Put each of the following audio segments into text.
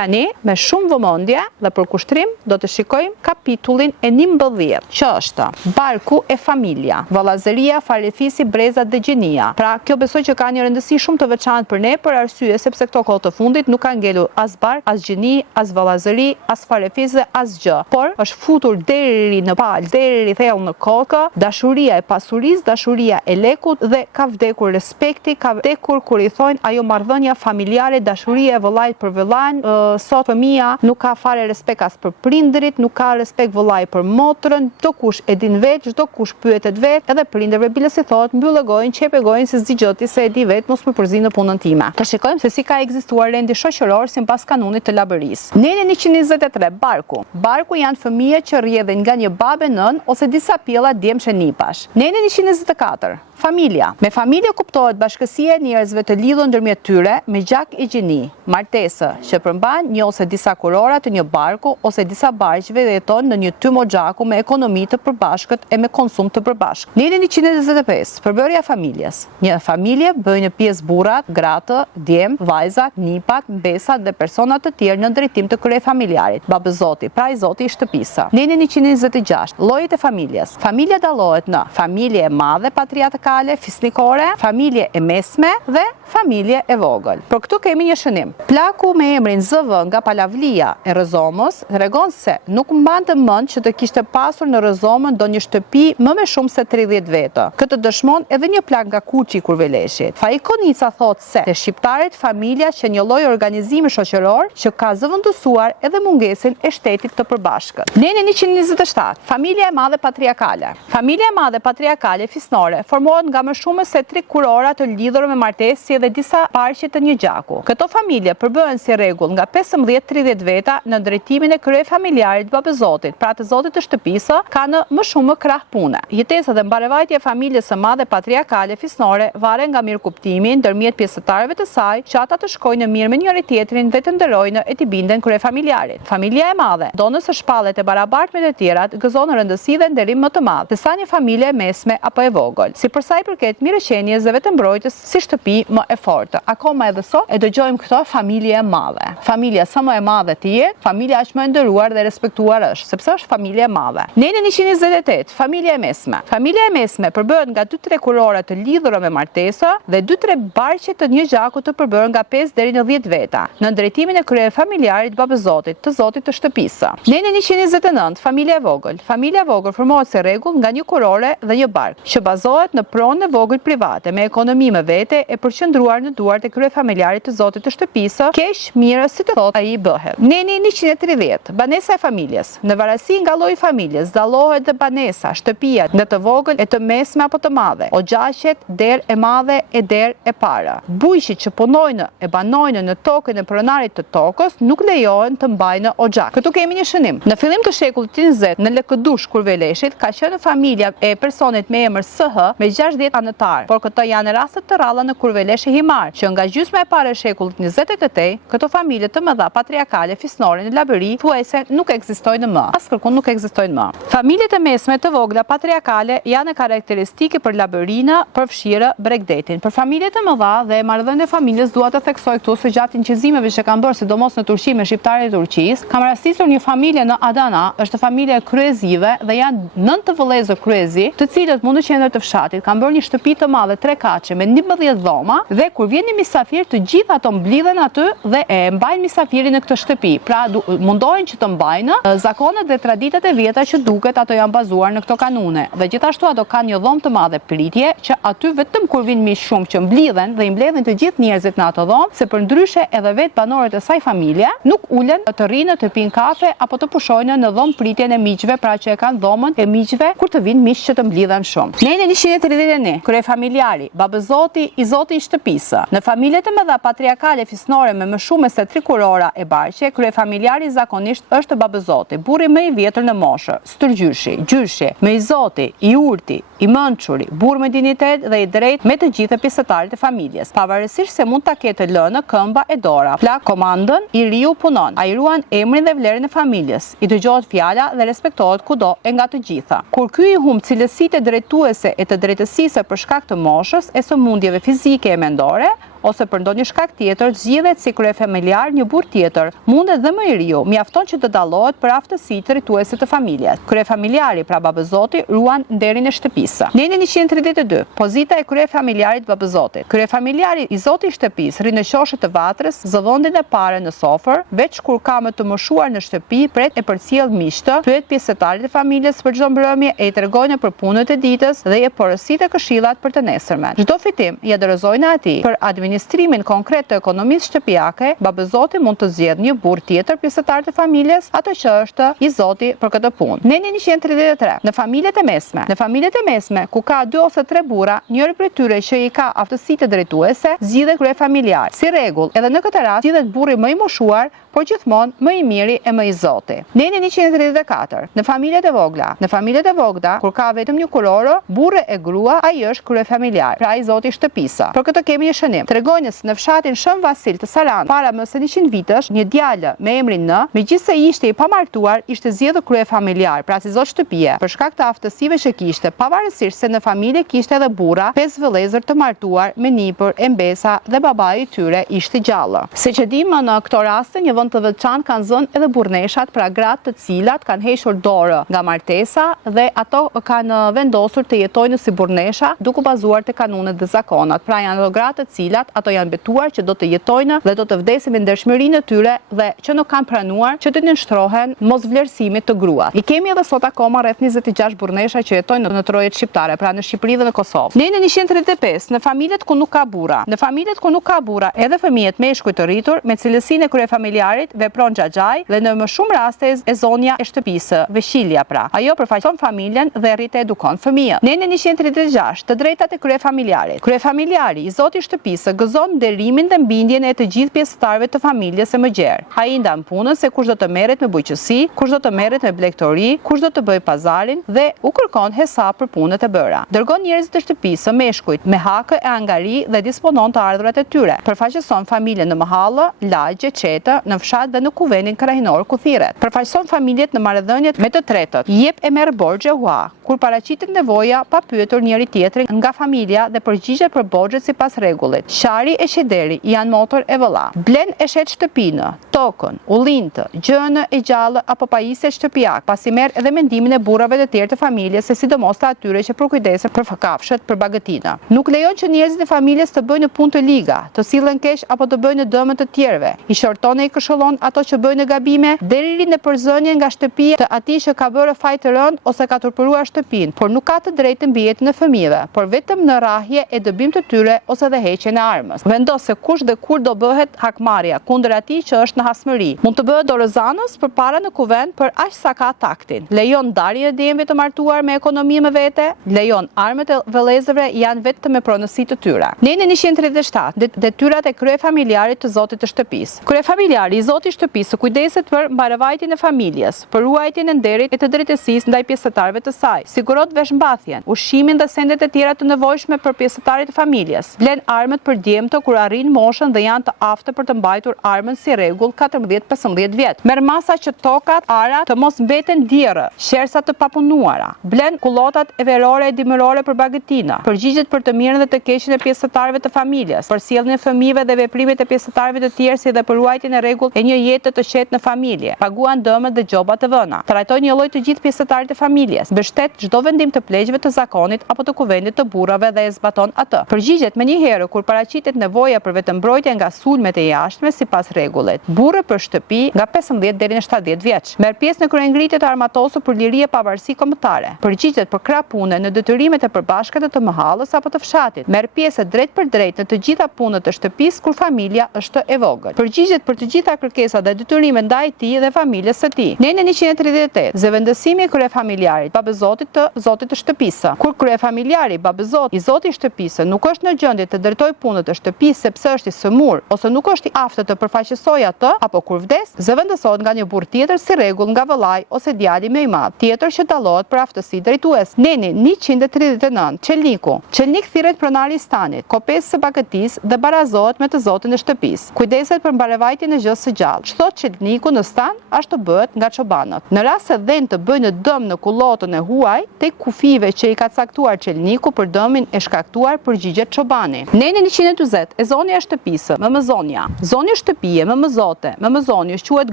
Tani, me shumë vëmendje dhe përkushtrim, do të shikojmë kapitullin e 11, që është barku e familja, vallazëria, farefisi, brezat dhe gjenia. Pra, kjo besoj që ka një rëndësi shumë të veçantë për ne, për arsye sepse këto kohë të fundit nuk ka ngelur as bark, as gjeni, as vallazëri, as farefis dhe as gjë. Por është futur deri në palë, deri thellë në kokë, dashuria e pasurisë, dashuria e lekut dhe ka vdekur respekti, ka vdekur kur i thonë ajo marrëdhënia familjare, dashuria e vëllait për vëllain. Sot fëmia nuk ka fare respekt as për prindërit, nuk ka respekt vëllai për motrën, çdo kush e din vetë, çdo kush pyetet vetë, edhe prindërve bile si thotë, mbyllë gojën, çepë gojën se zgjidhti se e di vetë, mos më përzi në punën time. Të shikojmë se si ka ekzistuar rendi shoqëror sipas kanunit të labërisë. Neni 123, barku. Barku janë fëmijë që rrjedhin nga një babë nën ose disa pjella djemshë nipash. Neni 124, familja. Me familje kuptohet bashkësia e njerëzve të lidhur ndërmjet tyre me gjak e gjeni, martesë që përmban një ose disa kurora të një barku ose disa barqëve dhe jeton në një tymo gjaku me ekonomi të përbashkët e me konsum të përbashkët. Neni 125, përbërja familjes. Një familje bëjnë pjesë burrat, gratë, djem, vajzat, nipat, mbesat dhe personat të tjerë në drejtim të kryefamiljarit, babëzoti, pra i zoti i shtëpisë. Neni 126, llojet e familjes. Familja dallohet në familje e madhe patriarkale, fisnikore, familje e mesme dhe familje e vogël. Për këtu kemi një shënim. Plaku me emrin ZV nga Palavlia e Rëzomës tregon se nuk mbante mend që të kishte pasur në Rëzomën ndonjë shtëpi më me shumë se 30 vete. Këtë dëshmon edhe një plak nga Kuçi i Kurveleshit. Faikonica thotë se te shqiptarët familja që një lloj organizimi shoqëror që ka zëvendësuar edhe mungesën e shtetit të përbashkët. Neni 127, familja e madhe patriarkale. Familja e madhe patriarkale fisnore formohet nga më shumë se 3 kurora të lidhur me martesë dhe disa parqe të një gjaku. Këto familje përbëhen si rregull nga 15-30 veta në drejtimin e kryefamiljarit babëzotit, pra të zotit të shtëpisë, ka në më shumë krah pune. Jetesa dhe mbarevajtja e familjes së madhe patriarkale fisnore varen nga mirëkuptimi ndërmjet pjesëtarëve të saj, që ata të shkojnë mirë me njëri tjetrin dhe të nderojnë e të binden kryefamiljarit. Familja e madhe, do nëse shpallet e barabartë me të tjerat, gëzon rëndësi dhe nderim më të madh, se sa një familje e mesme apo e vogël. Si për sa i përket mirëqenies dhe vetë mbrojtjes si shtëpi më e fortë. Akoma edhe sot e dëgjojmë këto familje e madhe. Familja sa më e madhe të jetë, familja aq më e nderuar dhe respektuar është, sepse është familje e madhe. Neni 128, familja e mesme. Familja e mesme përbëhet nga 2-3 kurora të lidhura me martesë dhe 2-3 barqe të një gjaku të përbërë nga 5 deri në 10 veta, në drejtimin e kryefamiljarit babëzotit, të zotit të shtëpisë. Neni 129, familja e vogël. Familja e vogël formohet si rregull nga një kurore dhe një bark, që bazohet në pronën e vogël private me ekonomi me vete e përqendruar në duart e kryefamiljarit të zotit të shtëpisë, keq mirë si të thotë ai bëhet. Neni 130, banesa e familjes. Në varësi nga lloji i familjes, dallohet dhe banesa, shtëpia, në të vogël e të mesme apo të madhe, ogjaqet, derë e madhe e derë e para. Bujqit që punojnë e banojnë në tokën e pronarit të tokës nuk lejohen të mbajnë ogjak. Këtu kemi një shënim. Në fillim të shekullit 20 në Lëkëdush Kurveleshit ka qenë familja e personit me emër SH me 60 anëtar, por këto janë raste të ralla në Kurvelesh e Himar, që nga gjysma e parë e shekullit 28, këto familje të mëdha patriarkale fisnore në Labëri thuajse nuk ekzistojnë më. As kërkun nuk ekzistojnë më. Familjet e mesme të vogla patriarkale janë karakteristike për Labërinë, përfshirë Bregdetin. Për familjet e mëdha dhe marrëdhëniet e familjes dua të theksoj këtu se gjatë inqizimeve që kanë bërë sidomos në Turqi me shqiptarët e Turqisë, kam rastisur një familje në Adana, është familje kryezive dhe janë 9 vëllezër kryezi, të cilët mund në qendër të fshatit kanë bërë një shtëpi të madhe 3 kaçe me 11 dhoma dhe kur vjen një misafir të gjithë ato mblidhen aty dhe e mbajnë misafirin në këtë shtëpi. Pra mundohen që të mbajnë zakonet dhe traditat e vjetra që duket ato janë bazuar në këto kanune. Dhe gjithashtu ato kanë një dhomë të madhe pritje që aty vetëm kur vin miq shumë që mbledhen dhe i mbledhin të gjithë njerëzit në ato dhomë, se përndryshe edhe vetë banorët e saj familje nuk ulen të rinë të pinë kafe apo të pushojnë në dhomë pritjen e miqve, pra që e kanë dhomën e miqve kur të vinë miq që të mblidhen shumë. Neni 131, kryefamiljari, babëzoti i zotit i shtëpisë. Në familjet e mëdha patriarkale fisnore me më shumë se 3 kurora e barqe, kryefamiljari zakonisht është babëzoti, burri më i vjetër në moshë, stërgjyshi, gjyshi, me i zoti, i urti, i mençuri, burr me dinitet dhe i drejtë me të gjithë pjesëtarët e familjes, pavarësisht se mund ta ketë lënë këmba e dora. Plak komandën i riu punon, ai ruan emrin dhe vlerën e familjes, i dëgjohet fjala dhe respektohet kudo e nga të gjitha. Kur ky i humb cilësitë drejtuese e të drejtësisë për shkak të moshës e sëmundjeve fizike e mendore, ose për ndonjë shkak tjetër zgjidhet si kryefamiljar një burr tjetër, mundet dhe më i riu, mjafton që të dallohet për aftësi të rituese të familjes. Kryefamiljari pra babëzoti ruan nderin e shtëpisë. Neni 132. Pozita e kryefamiljarit babëzotit. Kryefamiljari i zotit i shtëpisë rri në qoshe të vatrës, zëvendin e parë në sofër, veç kur ka më të moshuar në shtëpi, pret e përcjell miqtë, pyet pjesëtarit e familjes për çdo mbrëmje, e i tregojnë për punët e ditës dhe jep porositë e këshillat për të nesërmen. Çdo fitim ja dorëzojnë atij. Për administrimin konkret të ekonomisë shtëpiake, babëzoti mund të zgjedhë një burr tjetër pjesëtar të familjes, atë që është i zoti për këtë punë. Neni 133. Në familjet e mesme. Në familjet e mesme, ku ka 2 ose 3 burra, njëri prej tyre që i ka aftësitë drejtuese, zgjidhet kryefamiljar. Si rregull, edhe në këtë rast zgjidhet burri më i moshuar, por gjithmonë më i miri e më i zoti. Neni 134. Në familjet e vogla. Në familjet e vogla, kur ka vetëm një kurorë, burri e grua, ai është kryefamiljar, pra i zoti i shtëpisë. Për këtë kemi një shënim. Tregonjës në fshatin Shën Vasil të Saran, para më se 100 vitesh, një djalë me emrin N, megjithëse ishte i pamartuar, ishte zgjedhur kryefamiljar, pra si zot shtëpie, për shkak të aftësive që kishte, pavarësisht se në familje kishte edhe burra, 5 vëllezër të martuar me nipër, e mbesa dhe babai i tyre ishte gjallë. Siç e dimë, në këtë rast një vend të veçantë kanë zënë edhe burrneshat, pra gratë të cilat kanë hequr dorë nga martesa dhe ato kanë vendosur të jetojnë si burrnesha, duke bazuar te kanunet dhe zakonat. Pra janë gratë të cilat ato janë betuar që do të jetojnë dhe do të vdesin me ndershmërinë e tyre dhe që nuk kanë pranuar që të nënshtrohen mosvlerësimit të gruas. I kemi edhe sot akoma rreth 26 burrnesha që jetojnë në trojet shqiptare, pra në Shqipëri dhe në Kosovë. Neni 135. Në familjet ku nuk ka burra. Në familjet ku nuk ka burra, edhe fëmijët meshkuj të rritur me cilësinë e kryefamiljarit vepron xhaxhaj dhe në më shumë raste e zonja e shtëpisë, veçilja pra. Ajo përfaqëson familjen dhe rrit e edukon fëmijët. Neni 136. Të drejtat e kryefamiljarit. Kryefamiljari i zotit i shtëpisë gëzon nderimin dhe mbindjen e të gjithë pjesëtarëve të familjes së mëgjer. Ai ndan punën se kush do të merret me bujqësi, kush do të merret me blegtori, kush do të bëjë pazarin dhe u kërkon hesap për punët e bëra. Dërgon njerëzit të shtëpisë, meshkujt, me hakë e angari dhe disponon të ardhurat e tyre. Përfaqëson familjen në mahallë, lagje, qete, në fshat dhe në kuvenin krahinor ku thirret. Përfaqëson familjet në marrëdhëniet me të tretët. Jep e merr borxhe hua, kur paraqitet nevoja pa pyetur njëri tjetrin nga familja dhe përgjigjet për borxhet sipas rregullit. Shari e shederi janë motor e vëlla. Blen e shet shtëpinë, tokën, ullintë, gjënë e gjallë apo pajisje shtëpiak, pasi merr edhe mendimin e burrave të tjerë të familjes, se sidomos të atyre që përkujdesen për kafshët, për bagëtina. Nuk lejon që njerëzit e familjes të bëjnë punë të liga, të sillen keq apo të bëjnë dëm të tjerëve. I shorton e i këshillon ato që bëjnë gabime, deri në përzënje nga shtëpia të atij që ka bërë faj të rënd ose ka turpëruar shtëpinë, por nuk ka të drejtën mbi jetën e fëmijëve, por vetëm në rrahje e dëbim të tyre ose dhe heqjen e armës. Vendos se kush dhe kur do bëhet hakmarrja kundër atij që është në hasmëri. Mund të bëhet dorëzanës përpara në kuvent për aq sa ka taktin. Lejon ndarjen e djemve të martuar me ekonomi me vete, lejon armët e vëllezërve janë vetëm me pronësi të tyre. Neni 137. Detyrat e kryefamiljarit të zotit të shtëpisë. Kryefamiljari i zotit të shtëpisë kujdeset për mbarëvajtjen e familjes, për ruajtjen e nderit e të drejtësisë ndaj pjesëtarëve të saj. Siguron veshmbathjen, ushqimin dhe sendet e tjera të nevojshme për pjesëtarët e familjes. Blen armët për djemtë kur arrin moshën dhe janë të aftë për të mbajtur armën si rregull 14-15 vjet. Merr masa që tokat, arat të mos mbeten dierë, shersa të papunuara. Blen kullotat e verore e dimërore për bagëtina. Përgjigjet për të mirën dhe të keqen e pjesëtarëve të familjes, për sjelljen e fëmijëve dhe veprimet e pjesëtarëve të tjerë si dhe për ruajtjen e rregullt e një jete të qetë në familje. Paguan dëmet dhe gjoba të vëna. Trajton një lloj të gjithë pjesëtarët e familjes. Mbështet çdo vendim të pleqjve të zakonit apo të kuvendit të burrave dhe e zbaton atë. Përgjigjet menjëherë kur paraqitet nevoja për vetëmbrojtje nga sulmet e jashtme sipas rregullit. Burrë për shtëpi nga 15 deri në 70 vjeç. Merr pjesë në kryengritjet e armatosur për liri e pavarësi kombëtare. Përgjigjet për krah pune në detyrimet e përbashkëta të mahallës apo të fshatit. Merr pjesë drejt për drejt në të gjitha punët të shtëpisë kur familja është e vogël. Përgjigjet për të gjitha kërkesat dhe detyrimet ndaj tij dhe familjes së tij. Neni 138. Zëvendësimi i kryefamiljarit babëzotit të zotit të shtëpisë. Kur kryefamiljari babëzot i zotit të shtëpisë nuk është në gjendje të drejtojë punët të shtëpisë sepse është i sëmur ose nuk është i aftë të përfaqësojë atë, apo kur vdes, zëvendësohet nga një burr tjetër si rregull nga vëllai ose djali më i madh, tjetër që dallohet për aftësi drejtues. Neni 139. Çelniku. Çelnik thirret pronari i stanit, kopesë së bagëtisë dhe barazohet me të zotin e shtëpisë. Kujdeset për mbarëvajtjen e gjës së gjallë. Ç'thot çelniku në stan, ashtu bëhet nga çobanët. Në rast se dhënë të bëjnë dëm në kullotën e huaj, tek kufive që i ka caktuar çelniku për dëmin e shkaktuar përgjigjet çobani. Neni 140, e zonja e shtëpisë, mëmëzonja. Zonja shtëpie, mëmëzote, mëmëzonja quhet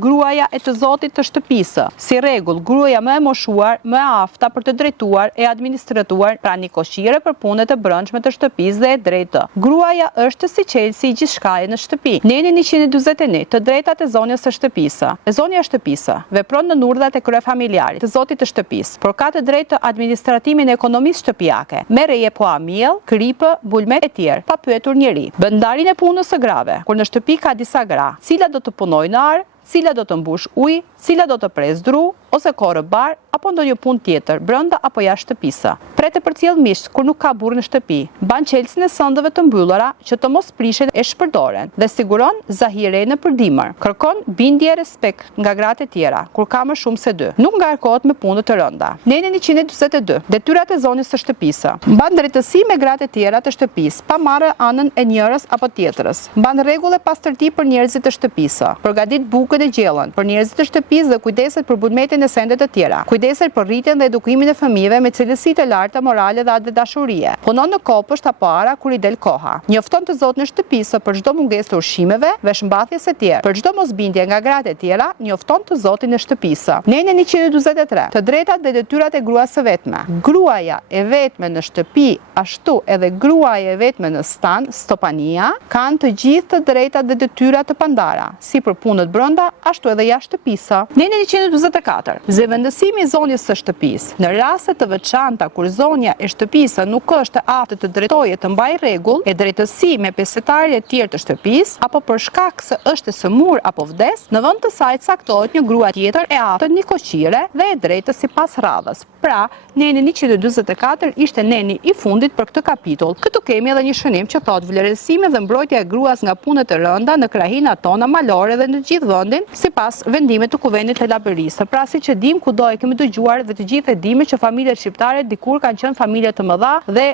gruaja e të zotit të shtëpisë. Si rregull, gruaja më e moshuar, më e afta për të drejtuar e administruar pra një koqire për punët e brendshme të shtëpisë dhe e drejtë. Gruaja është si qelësi i gjithçkaje në shtëpi. Neni 141, të drejtat e zonjës së shtëpisë. E zonja e shtëpisë vepron në urdhat e kryefamiljarit, të zotit të shtëpisë, por ka të drejtë të administratimin e ekonomisë shtëpiake. Merreje po miell, kripë, bulmet e tjerë, pa pyetur njeri. Bën ndarjen e punës së grave. Kur në shtëpi ka disa gra, cila do të punojë në ar, cila do të mbush ujë, cila do të pres dru, ose korë bar, apo ndonjë punë tjetër, brenda apo jashtë shtëpisë. Prete përcjell misht kur nuk ka burr në shtëpi. Ban çelësin e sëndëve të mbyllura që të mos prishen e shpërdoren dhe siguron zahire në përdimër. Kërkon bindje e respekt nga gratë e tjera, kur ka më shumë se 2. Nuk ngarkohet me punë të rënda. Neni 142. Detyrat e zonjës së shtëpisë. Mban drejtësi me gratë e tjera të shtëpisë, pa marrë anën e njërës apo tjetrës. Mban rregull e pastërti për njerëzit të shtëpisë. Përgatit bukën e gjellën për njerëzit të shtëpisë dhe kujdeset për bulmetin e sendet të tjera. Kujdeset për rritjen dhe edukimin e fëmijëve me cilësi të larta morale dhe dashurie. Punon në kopësht apo ara kur i del koha. Njofton të zotin e shtëpisë për çdo mungesë të ushqimeve, veshmbathjes e tjerë. Për çdo mosbindje nga gratë e tjera, njofton të zotin e shtëpisë. Neni 143. Të drejtat dhe detyrat e gruas së vetme. Gruaja e vetme në shtëpi, ashtu edhe gruaja e vetme në stan, stopania, kanë të gjithë të drejtat dhe detyrat të pandara, si për punët brenda, ashtu edhe jashtë shtëpisë. Neni 144. Zëvendësimi i zonjës së shtëpisë. Në raste të veçanta kur zonja e shtëpisë nuk është e aftë të drejtojë të mbajë rregull e drejtësi me pjesëtarët e tjerë të shtëpisë, apo për shkak se është e sëmur apo vdes, në vend të saj caktohet një grua tjetër e aftë, një koqire dhe e drejtë sipas radhës. Pra, neni 144 ishte neni i fundit për këtë kapitull. Këtu kemi edhe një shënim që thotë vlerësimi dhe mbrojtja e gruas nga punët e rënda në krahinat tona malore dhe në gjithë vendin, sipas vendimit të Kuvendit të Llabërisë. Pra, siç e dim, kudo e kemi dëgjuar dhe të gjithë e dimë që familjet shqiptare dikur kanë qenë familje të mëdha dhe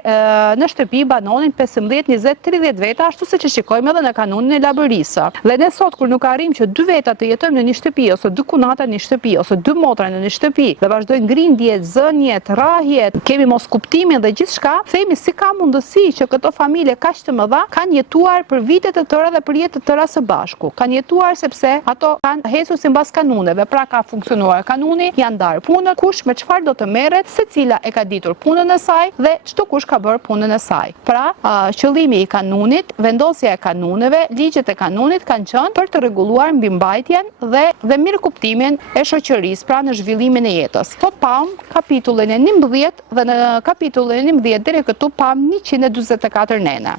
në shtëpi banonin 15, 20, 30 veta, ashtu siç e shikojmë edhe në kanunin e Llabërisë. Dhe ne sot kur nuk arrim që 2 veta të jetojmë në një shtëpi ose 2 kunata në një shtëpi ose 2 motra në një shtëpi dhe vazhdojnë grindjet, zënjet, rrahjet, kemi mos kuptimin dhe gjithçka, themi si ka mundësi që këto familje kaq të mëdha kanë jetuar për vite të tëra dhe për jetë të tëra së bashku. Kanë jetuar sepse ato kanë hecur sipas kanuneve, pra ka funksionuar kanuni, janë ndarë punët, kush me çfarë do të merret, secila e ka ditur punën e saj dhe çdo kush ka bërë punën e saj. Pra, qëllimi i kanunit, vendosja e kanuneve, ligjet e kanunit kanë qenë për të rregulluar mbimbajtjen dhe mirëkuptimin e shoqërisë, pra në zhvillimin e jetës. Sot pam kapitullin e 11 dhe në kapitullin e 11 deri këtu pam 144 nene.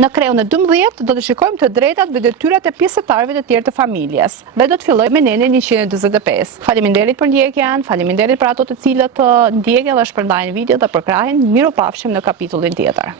Në kreun e 12 do të shikojmë të drejtat dhe detyrat e pjesëtarëve të tjerë të familjes dhe do të fillojmë me nenin 145. Faleminderit për ndjekjen, faleminderit për ato të cilët ndjekin dhe shpërndajnë video dhe përkrahin. Mirupafshim në kapitullin tjetër.